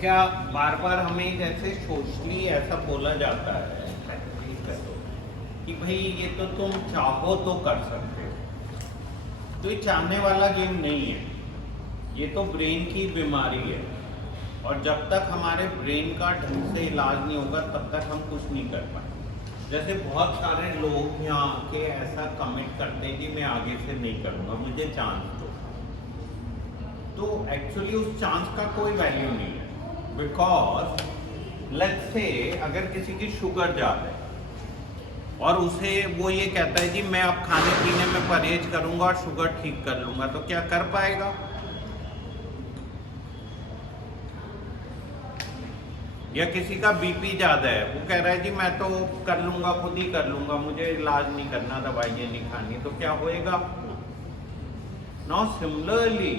क्या बार बार हमें जैसे सोशली ऐसा बोला जाता है कि भाई ये तो तुम चाहो तो कर सकते हो, तो ये चाहने वाला गेम नहीं है, ये तो ब्रेन की बीमारी है। और जब तक हमारे ब्रेन का ढंग से इलाज नहीं होगा तब तक हम कुछ नहीं कर पाए। जैसे बहुत सारे लोग यहाँ आके ऐसा कमिट करते हैं कि मैं आगे से नहीं करूँगा, मुझे चांस दो। तो एक्चुअली उस चांस का कोई वैल्यू नहीं है, बिकॉज लेट्स से अगर किसी की शुगर ज़्यादा है और उसे वो ये कहता है कि मैं अब खाने पीने में परहेज करूँगा और शुगर ठीक कर लूँगा, तो क्या कर पाएगा? या किसी का बीपी ज़्यादा है, वो कह रहा है जी मैं तो कर लूँगा, खुद ही कर लूँगा, मुझे इलाज नहीं करना, दवाइयाँ नहीं खानी, तो क्या होएगा? नाउ सिमिलरली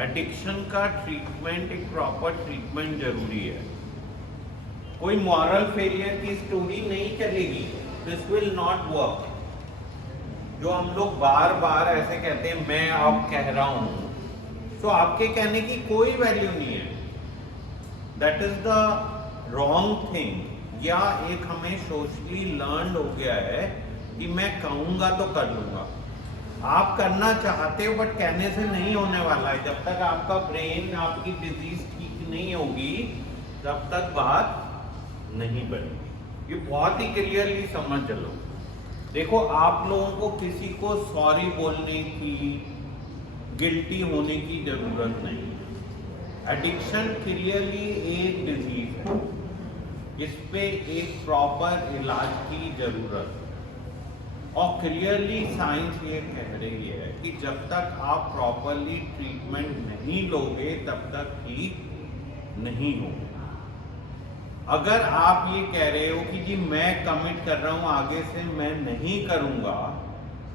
एडिक्शन का ट्रीटमेंट, एक प्रॉपर ट्रीटमेंट जरूरी है। कोई मॉरल फेलियर की स्टोरी नहीं चलेगी, दिस विल नॉट वर्क। जो हम लोग बार बार ऐसे कहते हैं मैं अब कह रहा हूँ, तो आपके कहने की कोई वैल्यू नहीं है, that is the wrong thing. या एक हमें सोशली लर्न हो गया है कि मैं कहूँगा तो कर लूँगा। आप करना चाहते हो बट कहने से नहीं होने वाला है। जब तक आपका ब्रेन, आपकी डिजीज ठीक नहीं होगी तब तक बात नहीं बनेगी। ये बहुत ही क्लियरली समझ चलो। देखो, आप लोगों को किसी को सॉरी बोलने की, गिल्टी होने की जरूरत नहीं। एडिक्शन क्लियरली एक डिजीज है, इस पे एक प्रॉपर इलाज की जरूरत है। और क्लियरली साइंस ये कह रही है कि जब तक आप प्रॉपरली ट्रीटमेंट नहीं लोगे तब तक ठीक नहीं होगा। अगर आप ये कह रहे हो कि जी मैं कमिट कर रहा हूं, आगे से मैं नहीं करूंगा,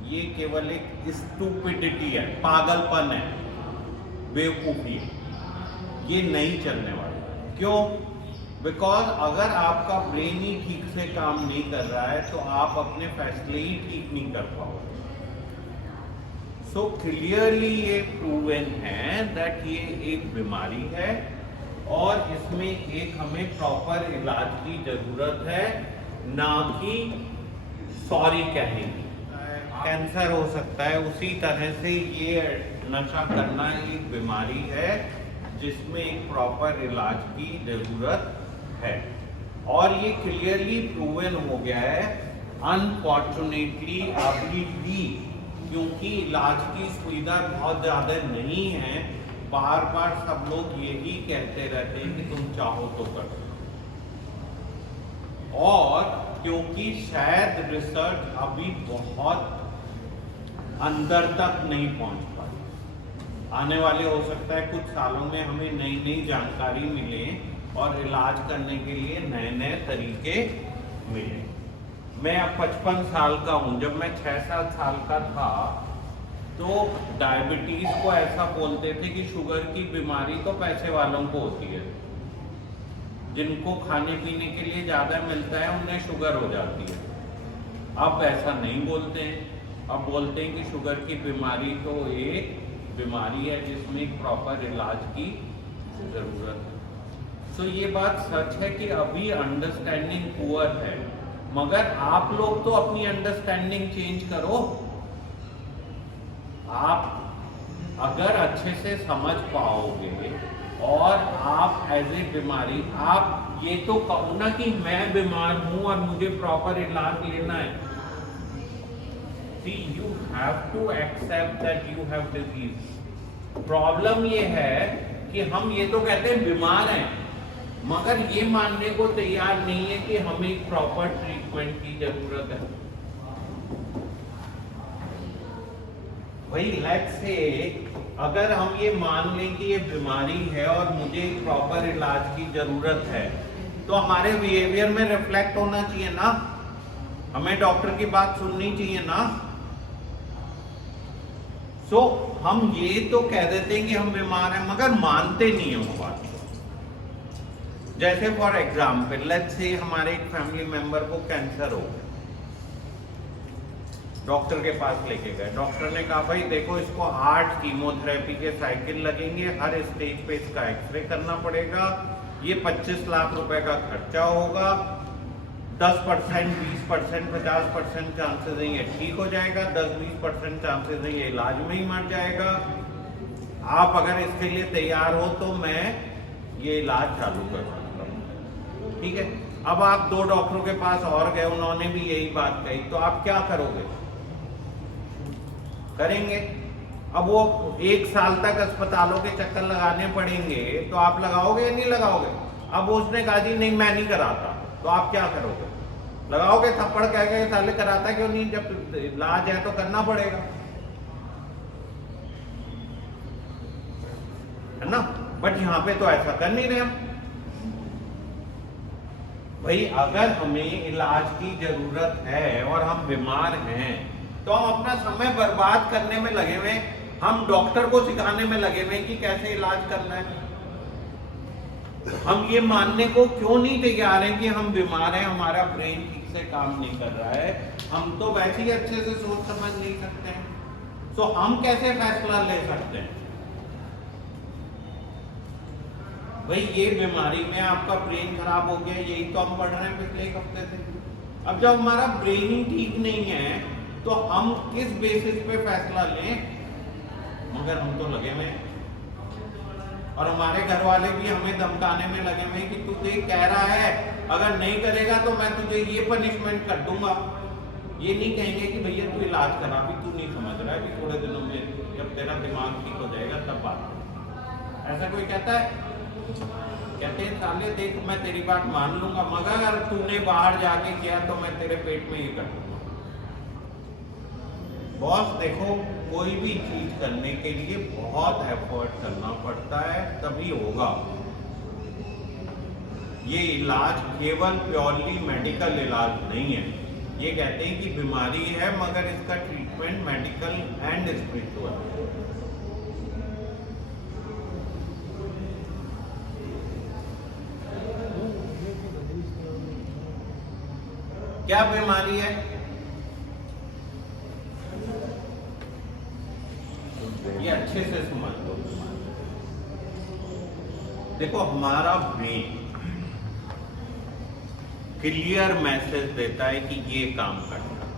ये केवल एक स्टूपिडिटी है, पागलपन है, बेवकूफी है, ये नहीं चलने वाला। क्यों? बिकॉज अगर आपका ब्रेन ही ठीक से काम नहीं कर रहा है तो आप अपने फैसले ही ठीक नहीं कर पाओगे। सो क्लियरली ये प्रूवन है दैट ये एक बीमारी है और इसमें एक हमें प्रॉपर इलाज की जरूरत है, ना कि सॉरी कहने की। कैंसर हो सकता है, उसी तरह से ये नशा करना एक बीमारी है जिसमें एक प्रॉपर इलाज की जरूरत है। और ये क्लियरली प्रूवन हो गया है। अनफॉर्चुनेटली अभी भी क्योंकि इलाज की सुविधा बहुत ज़्यादा नहीं है, बार बार सब लोग यही कहते रहते हैं कि तुम चाहो तो करो। और क्योंकि शायद रिसर्च अभी बहुत अंदर तक नहीं पहुंच पाई, आने वाले हो सकता है कुछ सालों में हमें नई नई जानकारी मिले और इलाज करने के लिए नए नए तरीके मिले। मैं अब 55 साल का हूँ, जब मैं 6-7 साल का था तो डायबिटीज को ऐसा बोलते थे कि शुगर की बीमारी तो पैसे वालों को होती है, जिनको खाने पीने के लिए ज़्यादा मिलता है उन्हें शुगर हो जाती है। अब ऐसा नहीं बोलते हैं, अब बोलते हैं कि शुगर की बीमारी तो एक बीमारी है जिसमें एक प्रॉपर इलाज की जरूरत है। तो ये बात सच है कि अभी अंडरस्टैंडिंग पुअर है, मगर आप लोग तो अपनी अंडरस्टैंडिंग चेंज करो। आप अगर अच्छे से समझ पाओगे और आप एज ए बीमारी, आप ये तो कहो ना कि मैं बीमार हूं और मुझे प्रॉपर इलाज लेना है। See, you have to accept that you have disease. Problem ये है कि हम ये तो कहते हैं बीमार हैं, मगर ये मानने को तैयार नहीं है कि हमें एक प्रॉपर ट्रीटमेंट की जरूरत है। वही लेट्स से अगर हम ये मान लें कि ये बीमारी है और मुझे एक प्रॉपर इलाज की जरूरत है, तो हमारे बिहेवियर में रिफ्लेक्ट होना चाहिए ना, हमें डॉक्टर की बात सुननी चाहिए ना। सो हम ये तो कह देते हैं कि हम बीमार हैं मगर मानते नहीं हैं वो बात। जैसे फॉर एग्जाम्पल लेट्स से हमारे एक फैमिली मेंबर को कैंसर हो गया, डॉक्टर के पास लेके गए, डॉक्टर ने कहा भाई देखो इसको 8 कीमोथेरेपी के साइकिल लगेंगे, हर स्टेज पे इसका एक्सरे करना पड़ेगा, ये 25 लाख रुपए का खर्चा होगा, 10%, 20%, 50% चांसेस है ये ठीक हो जाएगा, 10-20% चांसेस है ये इलाज में ही मर जाएगा। आप अगर इसके लिए तैयार हो तो मैं ये इलाज चालू कर सकता हूँ, ठीक है। अब आप 2 डॉक्टरों के पास और गए, उन्होंने भी यही बात कही, तो आप क्या करोगे? करेंगे। अब वो 1 साल तक अस्पतालों के चक्कर लगाने पड़ेंगे, तो आप लगाओगे या नहीं लगाओगे? अब उसने कहा जी नहीं मैं नहीं कराता, तो आप क्या करोगे? लगाओगे थप्पड़, कह गए साले कराता क्यों नहीं, जब इलाज है तो करना पड़ेगा, है ना। बट यहाँ पे तो ऐसा कर नहीं रहे हम। भाई अगर हमें इलाज की जरूरत है और हम बीमार हैं तो हम अपना समय बर्बाद करने में लगे हुए, हम डॉक्टर को सिखाने में लगे हुए कि कैसे इलाज करना है। हम ये मानने को क्यों नहीं तैयार हैं कि हम बीमार हैं, हमारा ब्रेन ठीक से काम नहीं कर रहा है, हम तो वैसे ही अच्छे से सोच समझ नहीं सकते हैं, तो हम कैसे फैसला ले सकते हैं? भाई ये बीमारी में आपका ब्रेन खराब हो गया, यही तो हम पढ़ रहे हैं पिछले 1 हफ्ते से। अब जब हमारा ब्रेन ही ठीक नहीं है तो हम किस बेसिस पे फैसला लें? मगर हम तो लगे हुए, और हमारे घर वाले भी हमें धमकाने में लगे हुए कि तू ये कह रहा है, अगर नहीं करेगा तो मैं तुझे ये पनिशमेंट कर दूंगा। ये नहीं कहेंगे कि भैया तू इलाज करा, भी तू नहीं समझ रहा है, कि थोड़े दिनों में जब तेरा दिमाग ठीक हो जाएगा तब बात। ऐसा कोई कहता है? कहते हैं साले देख मैं तेरी बात मान लूंगा, मगर अगर तूने बाहर जाके किया तो मैं तेरे पेट में ही कर दूंगा। बॉस देखो, कोई भी चीज करने के लिए बहुत एफर्ट करना पड़ता है, तभी होगा। ये इलाज केवल प्योरली मेडिकल इलाज नहीं है। ये कहते हैं कि बीमारी है मगर इसका ट्रीटमेंट मेडिकल एंड स्पिरिचुअल है। क्या बीमारी है? ये अच्छे से समझ लो। देखो हमारा ब्रेन क्लियर मैसेज देता है कि ये काम करना।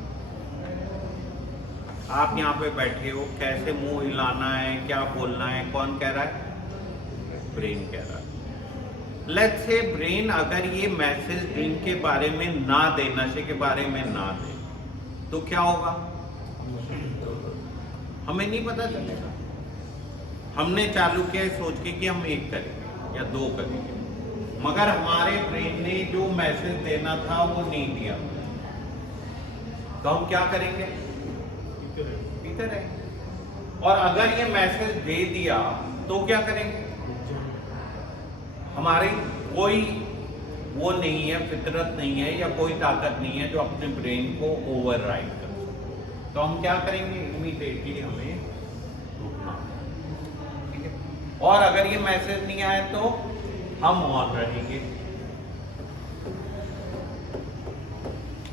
आप यहाँ पे बैठे हो, कैसे मुंह हिलाना है, क्या बोलना है, कौन कह रहा है? ब्रेन कह रहा है। लेट्स से ब्रेन अगर ये मैसेज ड्रीम के बारे में ना दे, नशे के बारे में ना दे, तो क्या होगा? हमें नहीं पता चलेगा। हमने चालू किया है सोच के कि हम 1 करेंगे या 2 करेंगे, मगर हमारे ब्रेन ने जो मैसेज देना था वो नहीं दिया, तो हम क्या करेंगे? पीते रहेंगे। और अगर ये मैसेज दे दिया तो क्या करेंगे? हमारी कोई वो नहीं है, फितरत नहीं है या कोई ताकत नहीं है जो अपने ब्रेन को ओवरराइड कर सके। तो हम क्या करेंगे? इमीडिएटली हमें रुकना, ठीक है। और अगर ये मैसेज नहीं आया तो हम ऑन रहेंगे।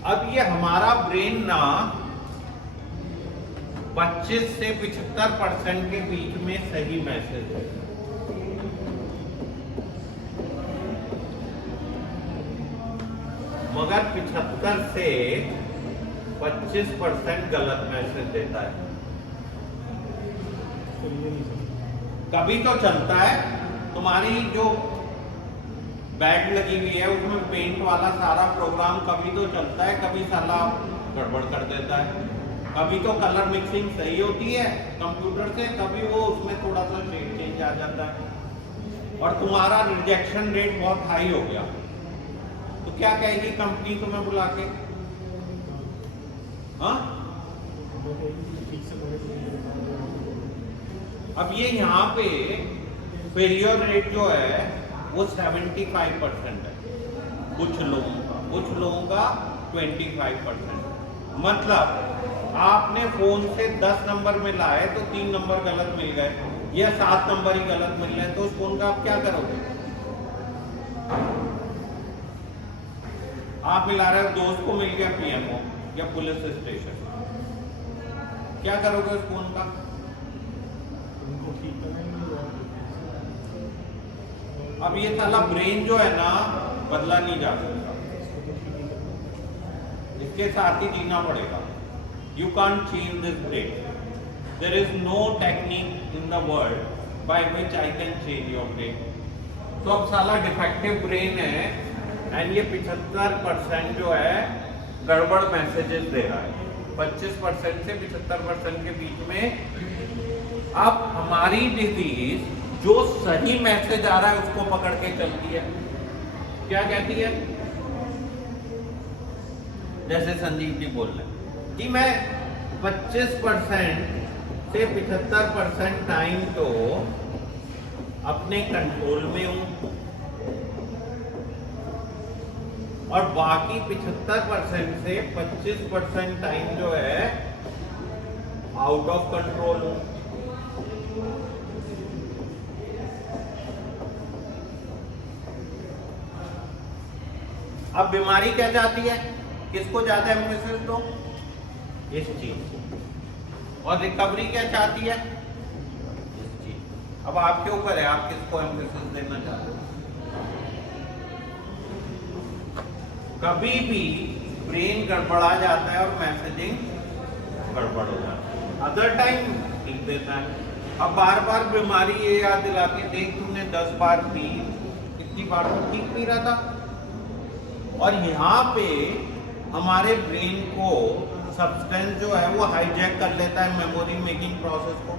अब ये हमारा ब्रेन ना 25 से 75% के बीच में सही मैसेज है, मगर 75 से 25% गलत मैसेज देता है। कभी तो चलता है, तुम्हारी जो बैग लगी हुई है उसमें पेंट वाला सारा प्रोग्राम कभी तो चलता है, कभी साला गड़बड़ कर देता है। कभी तो कलर मिक्सिंग सही होती है कंप्यूटर से, कभी वो उसमें थोड़ा सा शेड चेंज आ जाता है, और तुम्हारा रिजेक्शन रेट बहुत हाई हो गया, तो क्या कहेगी कंपनी तुम्हें बुला के? हाँ, अब ये यहाँ पे फेलियर रेट जो है वो 75% है कुछ लोगों का 25%। मतलब आपने फोन से 10 नंबर मिला है तो 3 नंबर गलत मिल गए या 7 नंबर ही गलत मिल रहे हैं, तो उस फोन का आप क्या करोगे? आप मिला रहे हो दोस्त को मिल गया पीएमओ या पुलिस स्टेशन, क्या करोगे उस फोन का? अब ये साला ब्रेन जो है ना बदला नहीं जा सकता, इसके साथ ही जीना पड़ेगा। You can't change this brain. There is no technique in the world by which I can change your brain. तो अब साला डिफेक्टिव ब्रेन है एंड ये 75% जो है गड़बड़ मैसेजेस दे रहा है। 25% से 75% के बीच में अब हमारी डिजीज जो सही मैसेज आ रहा है उसको पकड़ के चलती है। क्या कहती है? जैसे संदीप जी बोल रहे हैं कि मैं 25% से 75% टाइम तो अपने कंट्रोल में हूं और बाकी 75% से 25% टाइम जो है आउट ऑफ कंट्रोल हूं। अब बीमारी क्या चाहती है? किसको ज्यादा एम्फेसिस दो? इस चीज को। और रिकवरी क्या चाहती है? इस चीज। अब आपके ऊपर है आप किसको एम्फेसिस देना चाहते हैं। कभी भी ब्रेन गड़बड़ा जाता है और मैसेजिंग गड़बड़ हो जाता है, अदर टाइम ठीक देता है। अब बार बार बीमारी ये याद दिला के देख तुमने 10 बार पी, कितनी बार तो ठीक पी रहा था। और यहाँ पे हमारे ब्रेन को सब्सटेंस जो है वो हाईजैक कर लेता है मेमोरी मेकिंग प्रोसेस को।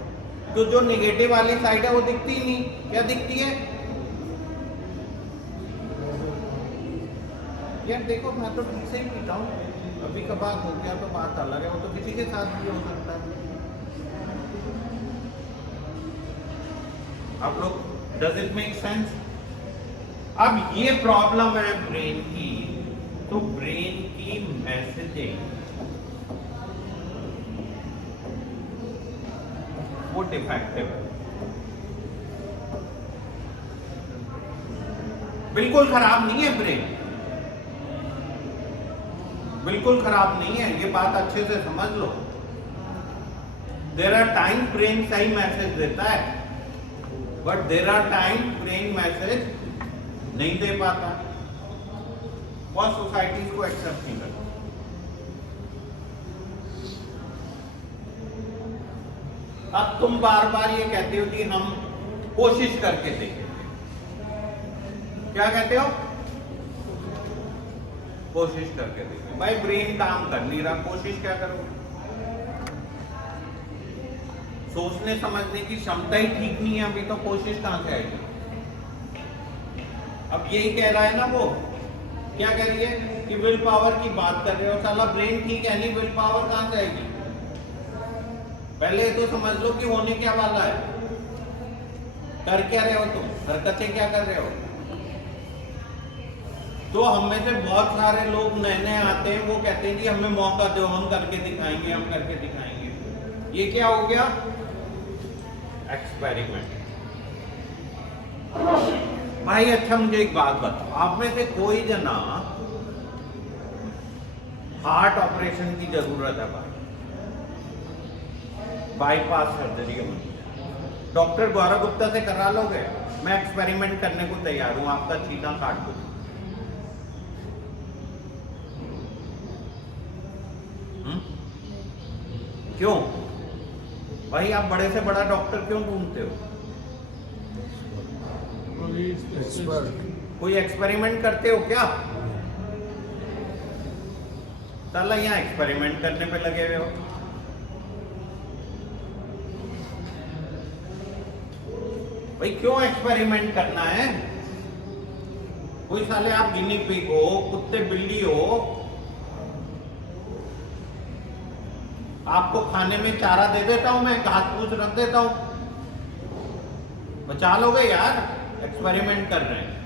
तो जो निगेटिव वाली साइड है वो दिखती ही नहीं। क्या दिखती है? यार देखो मैं तो ठीक से ही पीता हूँ, अभी कभार हो गया तो बात अलग है, वो तो किसी के साथ भी हो सकता है। आप लोग, डज इट मेक सेंस? अब ये प्रॉब्लम है ब्रेन की, तो ब्रेन की मैसेजिंग वो डिफेक्टिव है, बिल्कुल खराब नहीं है ब्रेन, बिल्कुल खराब नहीं है, ये बात अच्छे से समझ लो। देयर आर टाइम ब्रेन सही मैसेज देता है, but there are time brain message नहीं दे पाता, वह सोसाइटी को एक्सेप्ट नहीं करती। अब तुम बार बार ये कहते हो कि हम कोशिश करके देखें। क्या कहते हो? कोशिश करके देखें। भाई ब्रेन काम कर नहीं रहा, कोशिश क्या करोगे? सोचने समझने की क्षमता ही ठीक नहीं है अभी, तो कोशिश कहां से आएगी? अब यही कह रहा है ना वो, क्या कह रही है कि विल पावर की बात कर रहे हो, साला ब्रेन ठीक है नहीं, विल पावर कहां से आएगी? पहले तो समझ लो कि होने क्या वाला है, कर क्या रहे हो तुम, हरकतें क्या कर रहे हो। तो हम में से बहुत सारे लोग नए नए आते हैं, वो कहते हैं कि हमें मौका दो, हम करके दिखाएंगे, हम करके दिखाएंगे। ये क्या हो गया? एक्सपेरिमेंट। भाई अच्छा मुझे एक बात बताओ, आप में से कोई जना हार्ट ऑपरेशन की जरूरत है भाई, बाईपास सर्जरी होनी, डॉक्टर गौरव गुप्ता से करा लोगे? मैं एक्सपेरिमेंट करने को तैयार हूं, आपका सीना काट दूं। क्यों भाई? आप बड़े से बड़ा डॉक्टर क्यों ढूंढते हो? कोई एक्सपेरिमेंट करते हो क्या? साला यहाँ एक्सपेरिमेंट करने पे लगे हुए हो। भाई क्यों एक्सपेरिमेंट करना है? कोई साले आप गिनी पिग हो, कुत्ते बिल्ली हो, आपको खाने में चारा दे देता हूं, मैं घास फूस रख देता हूं, बचा लोगे यार? एक्सपेरिमेंट कर रहे हैं,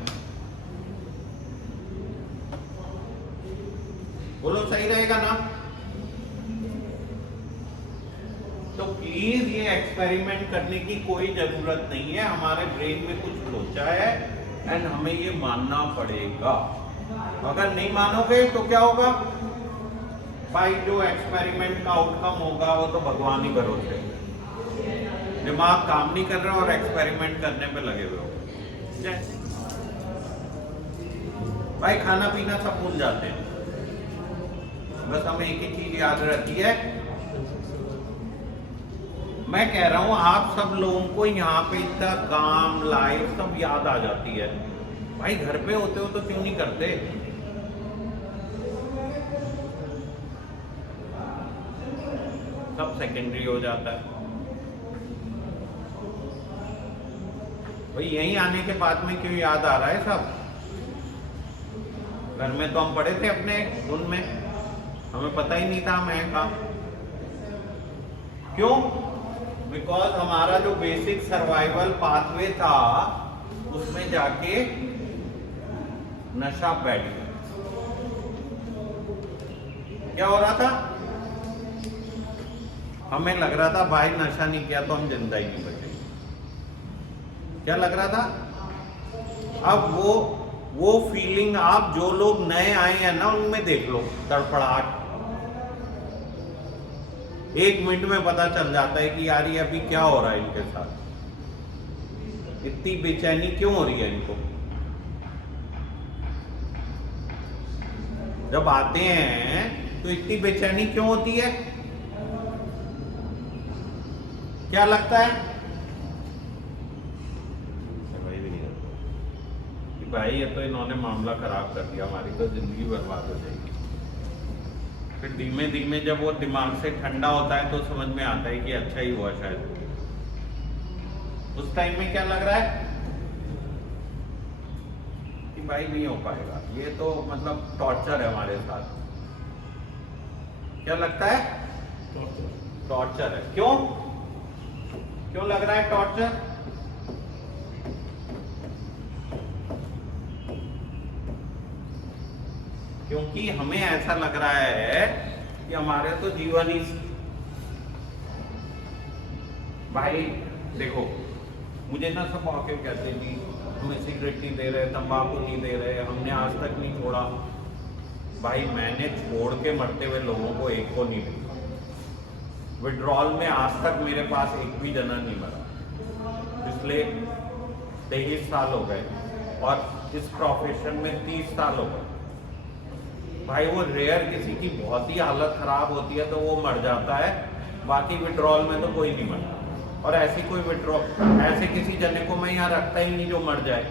बोलो सही रहेगा ना? तो प्लीज ये एक्सपेरिमेंट करने की कोई जरूरत नहीं है, हमारे ब्रेन में कुछ लोचा है एंड हमें ये मानना पड़ेगा। अगर नहीं मानोगे तो क्या होगा भाई? जो एक्सपेरिमेंट का आउटकम होगा वो तो भगवान ही भरोसे। दिमाग काम नहीं कर रहा और एक्सपेरिमेंट करने पे लगे हुए हो। भाई खाना पीना सब भूल जाते हैं, बस हमें एक ही चीज याद रहती है। मैं कह रहा हूं आप सब लोगों को यहाँ पे इतना काम लाइफ सब याद आ जाती है, भाई घर पे होते हो तो क्यों नहीं करते? सब सेकेंडरी हो जाता है। भाई यहीं आने के बाद में क्यों याद आ रहा है सब? घर में तो हम पढ़े थे अपने धुन में, हमें पता ही नहीं था मैं कहा। क्यों? बिकॉज हमारा जो बेसिक सर्वाइवल पाथवे था उसमें जाके नशा बैठ गया। क्या हो रहा था? हमें लग रहा था भाई नशा नहीं किया तो हम जिंदा ही नहीं बचे। क्या लग रहा था? अब वो फीलिंग आप जो लोग नए आए हैं ना उनमें देख लो, तड़पड़ाहट। 1 मिनट में पता चल जाता है कि यार ये अभी क्या हो रहा है इनके साथ, इतनी बेचैनी क्यों हो रही है इनको। जब आते हैं तो इतनी बेचैनी क्यों होती है? क्या लगता है कि भाई ये तो इन्होंने मामला खराब कर दिया, हमारी तो जिंदगी बर्बाद हो जाएगी। फिर धीमे धीमे जब वो दिमाग से ठंडा होता है तो समझ में आता है कि अच्छा ही हुआ शायद। उस टाइम में क्या लग रहा है कि भाई नहीं हो पाएगा, ये तो मतलब टॉर्चर है हमारे साथ। क्या लगता है? टॉर्चर है। क्यों क्यों लग रहा है टॉर्चर? क्योंकि हमें ऐसा लग रहा है कि हमारे तो जीवन ही। भाई देखो, मुझे ना सब आके कहते हैं कि हमें सिगरेट नहीं दे रहे, तंबाकू नहीं दे रहे, हमने आज तक नहीं छोड़ा। भाई मैंने छोड़ के मरते हुए लोगों को एक को नहीं देखा। विड्रॉल में आज तक मेरे पास एक भी जना नहीं मरा। पिछले 23 साल हो गए और इस प्रोफेशन में 30 साल हो गए। भाई वो रेयर किसी की बहुत ही हालत खराब होती है तो वो मर जाता है, बाकी विड्रॉल में तो कोई नहीं मरता। और ऐसी कोई विड्रॉल, ऐसे किसी जने को मैं यहाँ रखता ही नहीं जो मर जाए।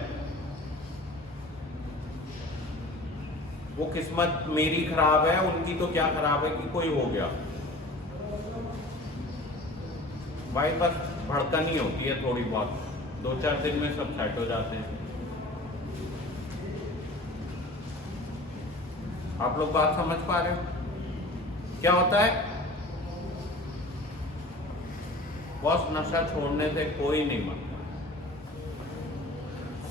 वो किस्मत मेरी खराब है, उनकी तो क्या खराब है कि कोई हो गया। भाई बस भड़कन ही होती है थोड़ी बहुत, 2-4 दिन में सब सेट हो जाते हैं। आप लोग बात समझ पा रहे हो? क्या होता है बॉस? नशा छोड़ने से कोई नहीं मरता।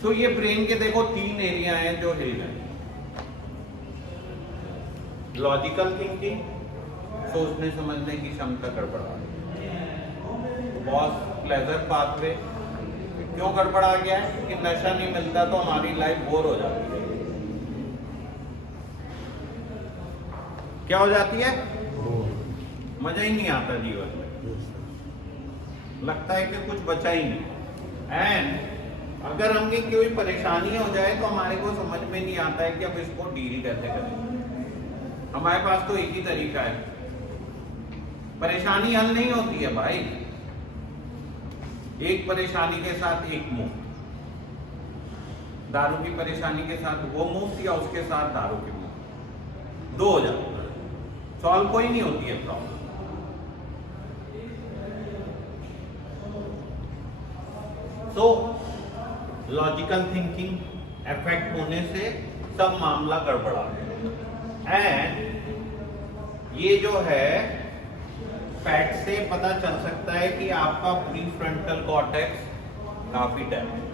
तो ये ब्रेन के देखो 3 एरिया हैं जो हिल गए। लॉजिकल थिंकिंग, सोचने समझने की क्षमता गड़बड़ा। बॉस प्लेजर पाथवे क्यों गड़बड़ा गया है? क्योंकि नशा नहीं मिलता तो हमारी लाइफ बोर हो जाती है। क्या हो जाती है? मजा ही नहीं आता जीवन में, लगता है कि कुछ बचा ही नहीं। एंड अगर हमें कोई परेशानी हो जाए तो हमारे को समझ में नहीं आता है कि अब इसको डील कैसे करें। हमारे पास तो एक ही तरीका है, परेशानी हल नहीं होती है भाई। एक परेशानी के साथ एक मुफ्त, दारू की परेशानी के साथ वो मुफ्त या उसके साथ दारू की मुफ्त, 2 हो जाते हैं। सॉल्व कोई नहीं होती है प्रॉब्लम। तो लॉजिकल थिंकिंग इफेक्ट होने से सब मामला गड़बड़ा है। एंड ये जो है फैक्ट से पता चल सकता है कि आपका प्रीफ्रंटल कॉर्टेक्स काफी damage,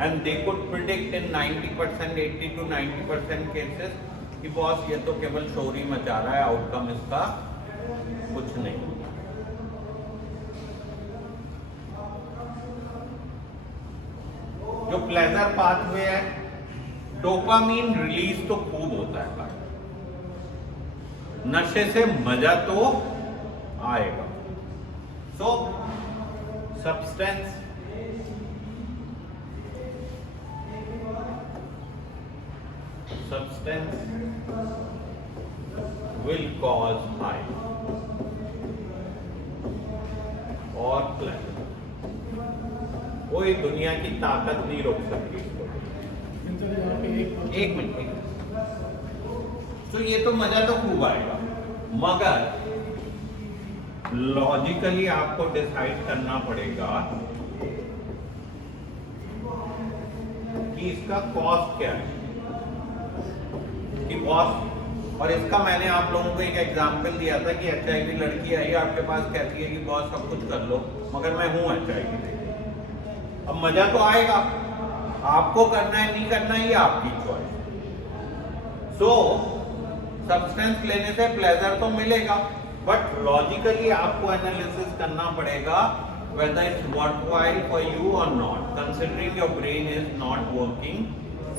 and they could predict in 90%, 80 to 90% cases कि बॉस ये तो केवल शोर ही मचा रहा है, आउटकम इसका कुछ नहीं। जो प्लेजर पाथवे है, डोपामीन रिलीज तो खूब होता है भाई, नशे से मजा तो आएगा। सो substance substance will cause high और pleasure. कोई दुनिया की ताकत नहीं रोक सकती इसको. एक मिनट. तो ये तो मजा तो खूब आएगा, मगर लॉजिकली आपको डिसाइड करना पड़ेगा कि इसका कॉस्ट क्या है. कि बॉस, और इसका मैंने आप लोगों को एक एग्जांपल दिया था कि HIV लड़की आई आपके पास, कहती है कि बॉस सब कुछ कर लो मगर मैं हूं HIV. अब मजा तो आएगा, आपको करना है नहीं करना है ये आपकी चॉइस. सो सब्सटेंस लेने से प्लेजर तो मिलेगा, बट लॉजिकली आपको एनालिसिस करना पड़ेगा whether it's worthwhile for you or not, considering your brain is not working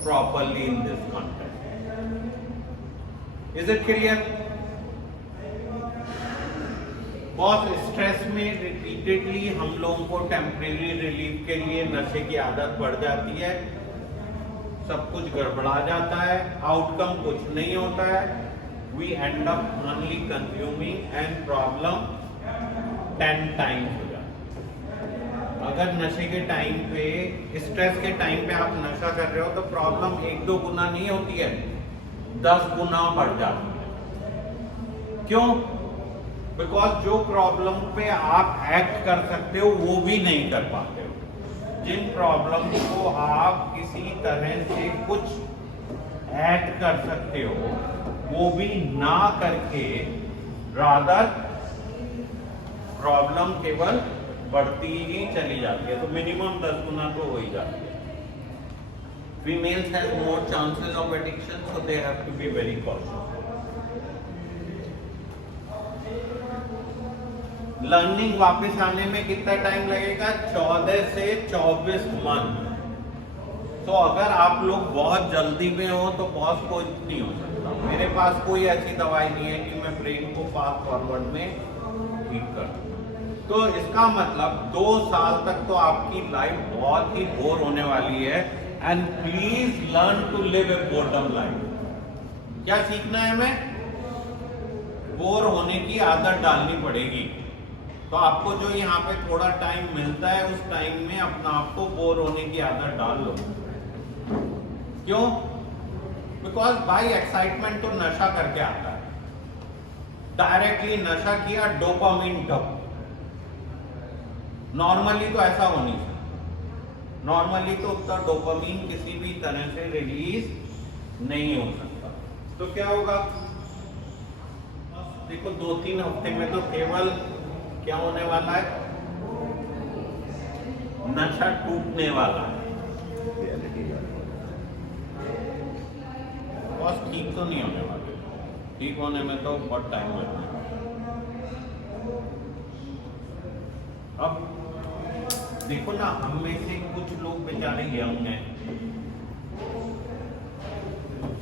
properly in this context. Is it clear? बहुत स्ट्रेस में रिपीटेडली हम लोगों को टेम्परेरी रिलीफ के लिए नशे की आदत बढ़ जाती है, सब कुछ गड़बड़ा जाता है, आउटकम कुछ नहीं होता है. We end up only consuming and problem 10 times हो जाता है. अगर नशे के टाइम पे, स्ट्रेस के टाइम पे आप नशा कर रहे हो तो प्रॉब्लम 1-2 गुना नहीं होती है, 10 गुना बढ़ जाती है. क्यों? बिकॉज जो प्रॉब्लम पे आप एक्ट कर सकते हो वो भी नहीं कर पाते हो. जिन प्रॉब्लम को आप किसी तरह से कुछ एक्ट कर सकते हो वो भी ना करके रादर प्रॉब्लम केवल बढ़ती ही चली जाती है. तो मिनिमम 10 गुना तो हो ही जाती है. Females have more chances of addiction, so they have to be very cautious. Learning वापस आने में कितना टाइम लगेगा? 14 से 24 मंथ. तो अगर आप लोग बहुत जल्दी में हो तो बॉस को नहीं हो सकता. मेरे पास कोई ऐसी दवाई नहीं है कि मैं ब्रेन को फास्ट फॉरवर्ड में ठीक कर दूं. तो इसका मतलब 2 साल तक तो आपकी लाइफ बहुत ही बोर होने वाली है. And please learn to live a boredom life. क्या सीखना है हमें? बोर होने की आदत डालनी पड़ेगी. तो आपको जो यहाँ पे थोड़ा टाइम मिलता है उस टाइम में अपना आपको बोर होने की आदत डाल लो. क्यों? बिकॉज बाय एक्साइटमेंट तो नशा करके आता है. डायरेक्टली नशा किया, डोपामिन डब. नॉर्मली तो ऐसा हो नहीं सकता. नॉर्मली तो उतना डोपामिन किसी भी तरह से रिलीज नहीं हो सकता. तो क्या होगा? देखो 2-3 हफ्ते में तो केवल क्या होने वाला है? नशा टूटने वाला है. बस ठीक तो नहीं होने वाले. ठीक होने में तो बहुत टाइम लगेगा. अब देखो ना, हम में से कुछ लोग बेचारे यंग हैं,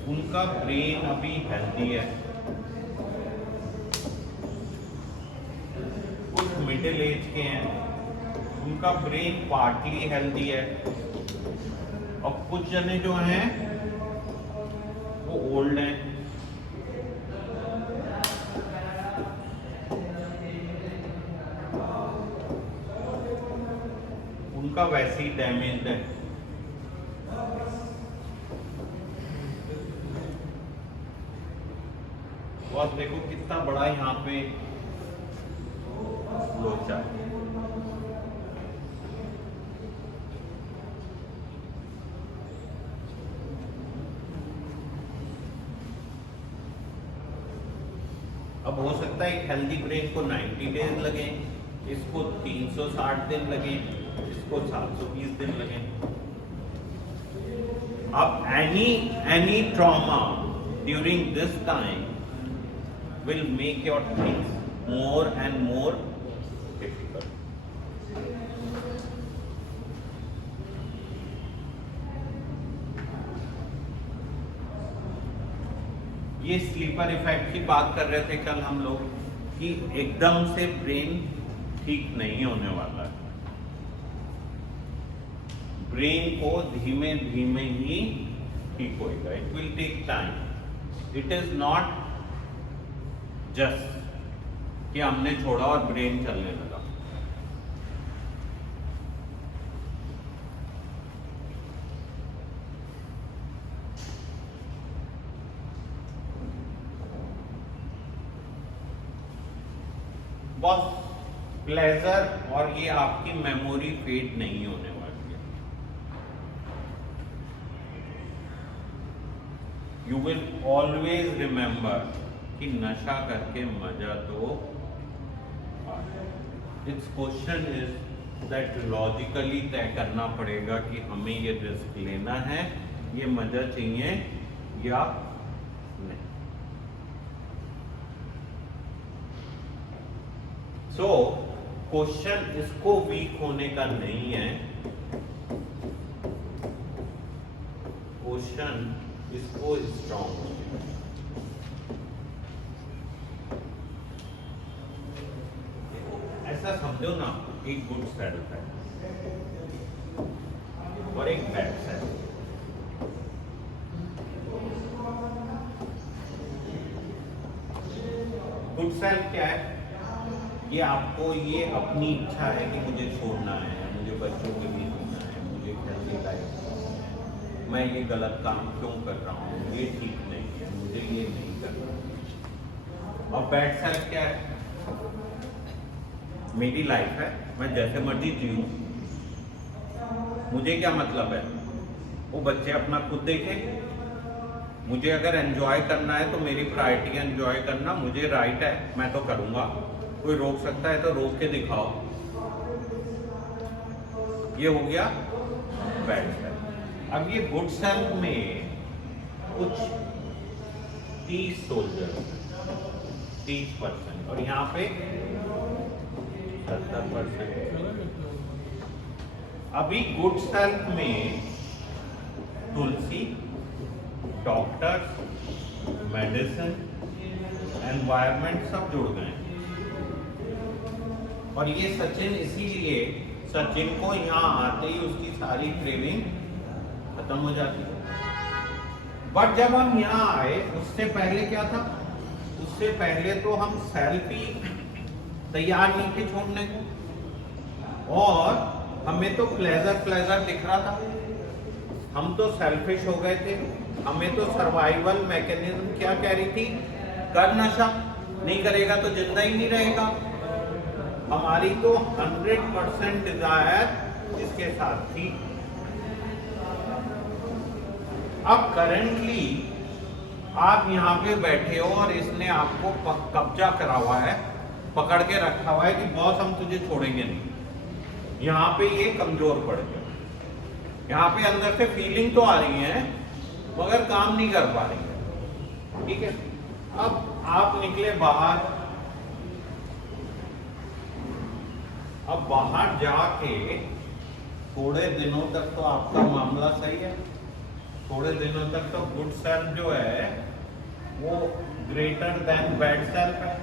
उनका ब्रेन अभी हेल्दी है. कुछ मिडिल एज के हैं, उनका ब्रेन पार्टली हेल्दी है. और कुछ जने जो हैं वो ओल्ड हैं. उनका वैसे ही डैमेज है. और देखो कितना बड़ा यहाँ पे लोचा है. अब हो सकता है एक हेल्दी ब्रेन को 90 डेज लगे, इसको 360 दिन लगे, इसको 720 दिन लगे. अब any trauma during this time will make your things more and more difficult. ये स्लीपर इफेक्ट की बात कर रहे थे कल हम लोग कि एकदम से ब्रेन ठीक नहीं होने वाला है. ब्रेन को धीमे धीमे ही ठीक होएगा, it will take time. It is not just कि हमने छोड़ा और ब्रेन चलने लगा। बस प्लेजर और ये आपकी मेमोरी फेड नहीं होने वाली है। यू विल ऑलवेज रिमेंबर कि नशा करके मजा तो it's question is that logically तय करना पड़ेगा कि हमें ये रिस्क लेना है, ये मजा चाहिए या नहीं। सो क्वेश्चन इसको वीक होने का नहीं है, क्वेश्चन इसको स्ट्रॉन्ग होने का। ऐसा समझो ना, एक गुड सेल्फ है और एक बैड सेल्फ। गुड सेल्फ क्या है? ये आपको ये अपनी इच्छा है कि मुझे छोड़ना है, मुझे बच्चों के लिए होना है, मुझे हेल्दी लाइफ जीनी है, मैं ये गलत काम क्यों कर रहा हूँ, ये ठीक नहीं है, मुझे ये नहीं करना। और बैड सेल्फ क्या है? मेरी लाइफ है, मैं जैसे मर्जी जीऊँ, मुझे क्या मतलब है, वो बच्चे अपना खुद देखें। मुझे अगर एंजॉय करना है तो मेरी प्रायोरिटी एंजॉय करना, मुझे राइट है, मैं तो करूँगा। कोई रोक सकता है तो रोक के दिखाओ। ये हो गया बैड सेल्फ। अब ये गुड सेल्फ में कुछ 30 सोल्जर, 30%, और यहाँ पे 70%। अभी गुड सेल्फ में तुलसी, डॉक्टर्स, मेडिसिन, एनवायरनमेंट सब जुड़ गए। और ये सचिन इसीलिए, सचिन को यहाँ आते ही उसकी सारी क्रेविंग खत्म हो जाती है। बट जब हम यहाँ आए, उससे पहले क्या था? उससे पहले तो हम सेल्फ ही तैयार नहीं थे छोड़ने को, और हमें तो प्लेजर दिख रहा था। हम तो सेल्फिश हो गए थे। हमें तो सर्वाइवल मैकेनिज्म क्या कह रही थी? कर नशा, नहीं करेगा तो जिंदा ही नहीं रहेगा। हमारी तो 100% डिजायर इसके साथ थी। अब करेंटली आप यहाँ पे बैठे हो और इसने आपको कब्जा करा हुआ है, पकड़ के रखा हुआ है कि बॉस हम तुझे छोड़ेंगे नहीं। यहाँ पे ये कमजोर पड़ गया। यहाँ पे अंदर से फीलिंग तो आ रही है मगर काम नहीं कर पा रही है। ठीक है, अब आप निकले बाहर। अब बाहर जाके थोड़े दिनों तक तो आपका मामला सही है, थोड़े दिनों तक तो गुड सेल्फ जो है वो ग्रेटर देन बैड सेल्फ है।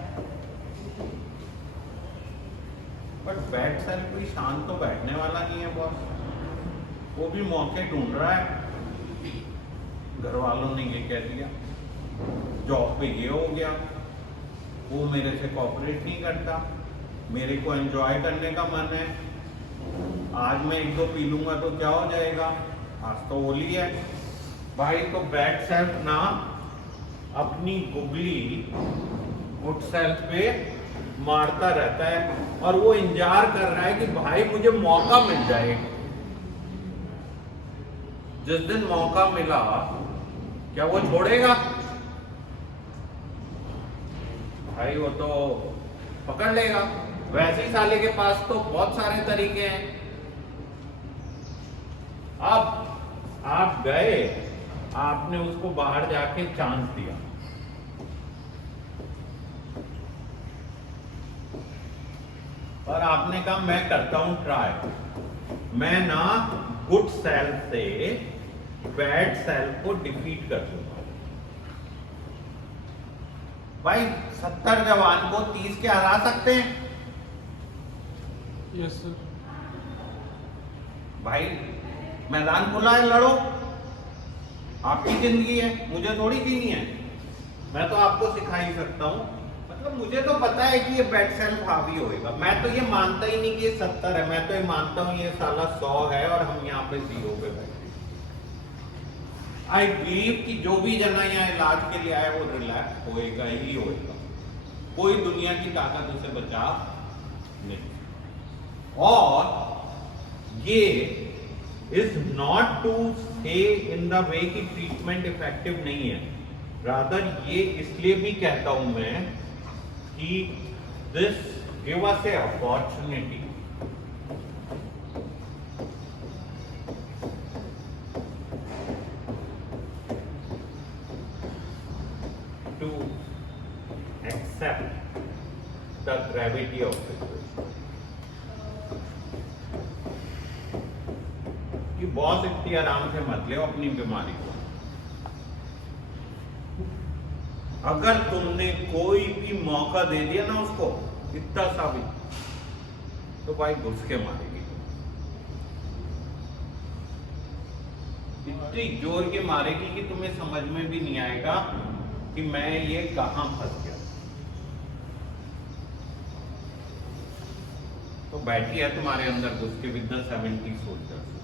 बट बैड सेल्फ कोई शांत तो बैठने वाला नहीं है बॉस, वो भी मौके ढूंढ रहा है। घर वालों ने ये कह दिया, जॉब पे ये हो गया, वो मेरे से कोऑपरेट नहीं करता, मेरे को एंजॉय करने का मन है, आज मैं 1-2 पी लूंगा तो क्या हो जाएगा, आज तो होली है। भाई तो बैड सेल्फ ना अपनी गुगली गुड सेल्फ पे मारता रहता है और वो इंतजार कर रहा है कि भाई मुझे मौका मिल जाए। जिस दिन मौका मिला क्या वो छोड़ेगा? भाई वो तो पकड़ लेगा। वैसे ही साले के पास तो बहुत सारे तरीके हैं। अब आप गए, आपने उसको बाहर जाके चांस दिया, और आपने कहा मैं करता हूं ट्राई, मैं ना गुड सेल्फ से बैड सेल्फ को डिफीट कर दूंगा। भाई 70 जवान को 30 के हरा सकते हैं? Yes sir. भाई मैदान खुला है, लड़ो। आपकी जिंदगी है, मुझे थोड़ी जीनी है। मैं तो आपको सिखा ही सकता हूँ। मतलब मुझे तो पता है कि ये बेड सेल्फ हावी होएगा। मैं तो ये मानता ही नहीं कि ये 70 है, मैं तो ये मानता हूँ ये साला 100 है और हम यहाँ पे 0 पे बैठे। आई बिलीव कि जो भी जना यहाँ इलाज के लिए आए वो रिलैक्स होएगा ही होएगा। कोई दुनिया की ताकत उसे बचा नहीं। और ये इज नॉट टू से इन द वे कि ट्रीटमेंट इफेक्टिव नहीं है, रादर ये इसलिए भी कहता हूं मैं कि this give us a opportunity to accept the gravity of situation. कि बॉस इतनी आराम से मत ले अपनी बीमारी को। अगर तुमने कोई भी मौका दे दिया ना उसको इतना सा भी, तो भाई घुस के मारेगी, इतनी जोर के मारेगी कि तुम्हें समझ में भी नहीं आएगा कि मैं ये कहां फंस गया। तो बैठी है तुम्हारे अंदर घुस के विद द 70 सोल्जर्स।